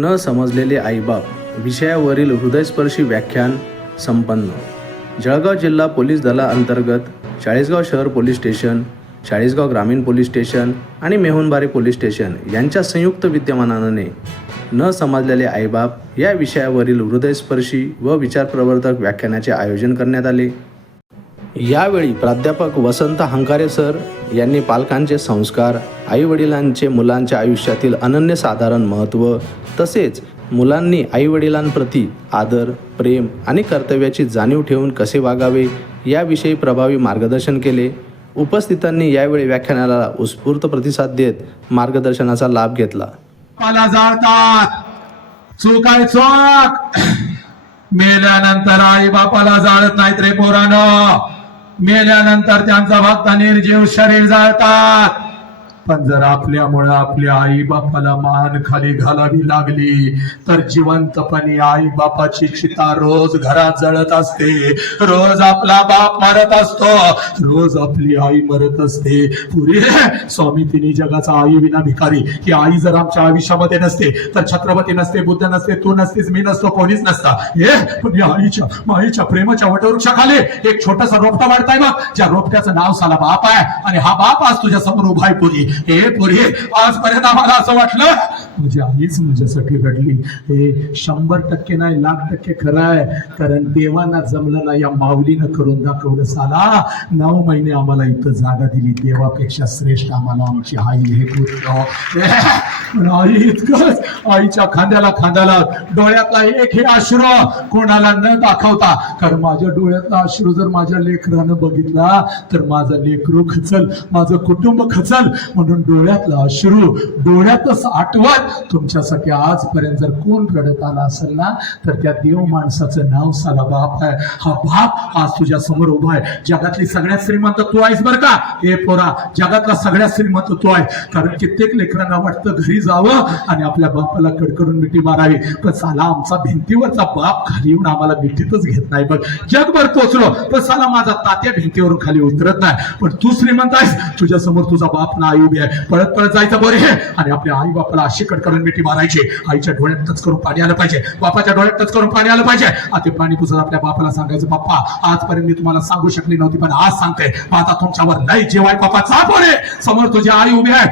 न समजलेले आईबाप विषयावरील हृदयस्पर्शी व्याख्यान संपन्न. जळगाव जिल्हा पोलीस दलाअंतर्गत चाळीसगाव शहर पोलीस स्टेशन, चाळीसगाव ग्रामीण पोलीस स्टेशन आणि मेहुणबारी पोलीस स्टेशन यांच्या संयुक्त विद्यमानाने न समजलेले आईबाप या विषयावरील हृदयस्पर्शी व विचारप्रवर्धक व्याख्यानाचे आयोजन करण्यात आले. यावेळी प्राध्यापक वसंत हंकारे सर यांनी पालकांचे संस्कार, आईवडिलांचे मुलांच्या आयुष्यातील अनन्यसाधारण महत्त्व तसेच मुलांनी आईवडिलांप्रती आदर, प्रेम आणि कर्तव्याची जाणीव ठेवून कसे वागावे याविषयी प्रभावी मार्गदर्शन केले. उपस्थितांनी यावेळी व्याख्यानाला उत्स्फूर्त प्रतिसाद देत मार्गदर्शनाचा लाभ घेतला. मला जाळतात, चूक आहे चूक. मेल्यानंतर आई बापाला जाळत नाहीत रे पोरानं. मेल्यानंतर त्यांचा फक्त निर्जीव शरीर जाळतात. पण जर आपल्यामुळे आपल्या आई बापाला मान खाली घालावी लागली तर जिवंतपणी आई बापाची चिता रोज घरात जळत असते. रोज आपला बाप मरत असतो, रोज आपली आई मरत असते. पुरी स्वामी तिन्ही जगाचा आई विना भिकारी. की आई जर आमच्या आयुष्यामध्ये नसते तर छत्रपती नसते, बुद्ध नसते, तू नसतीस, मी नसतो, कोणीच नसता. पण या आईच्या माईच्या प्रेमाच्या वटवृक्षाखाली एक छोटासा रोपटा वाढताय बघ, ज्या रोपट्याचं नाव साला बाप आहे. आणि हा बाप आज तुझ्या समोर उभा आहे. पुरी हे पुरी आजपर्यंत आम्हाला असं वाटलं म्हणजे आईच माझ्यासाठी रडली. हे 100% नाही, 1,00,000% खरं आहे. कारण देवांना जमलं ना, या माऊलीनं करून दाखवलं. साला 9 महिने आम्हाला इथं जागा दिली. देवापेक्षा श्रेष्ठ आम्हाला आमची आई हे पण आई इतकंच, आईच्या खांद्याला खांद्याला डोळ्यातला एक हे अश्रू कोणाला न दाखवता. कारण माझ्या डोळ्यातला अश्रू जर माझ्या लेकरानं बघितला तर माझं लेकरू खचल, माझं कुटुंब खचल. म्हणून डोळ्यातला अश्रू डोळ्यातच आठवत तुमच्यासाठी आजपर्यंत जर कोण रडत आला असेल ना तर त्या देव माणसाचं नाव साला बाप आहे. हा बाप आज तुझ्या समोर उभा आहे. जगातली सगळ्यात श्रीमंत तू आहेस बरं का. हे पोरा, जगातला सगळ्यात श्रीमंत तू आहे. कारण कित्येक लेकरांना वाटतं घरी जावं आणि आपल्या बापाला कडकडून मिठी मारावी. पण साला आमचा भिंतीवरचा बाप खाली येऊन आम्हाला मिठीतच घेत नाही बघ. जगभर पोचलो पण साला माझा तात्या भिंतीवरून खाली उतरत नाही. पण तू श्रीमंत आहेस, तुझ्या समोर तुझा बाप ना आई उभी आहे. पळत पळत जायचं बरे आणि आपल्या आई बापाला अशी कडकडून मिठी मारायची. आईच्या डोळ्यात टच करून पाणी आलं पाहिजे, बापाच्या डोळ्यात टच करून पाणी आलं पाहिजे. आता पाणी पुसत आपल्या बापाला सांगायचं, बाप्पा आजपर्यंत मी तुम्हाला सांगू शकली नव्हती पण आज सांगते. आता तुमच्यावर नाही जेवाय बापा चा समोर तुझी आई उभी आहे.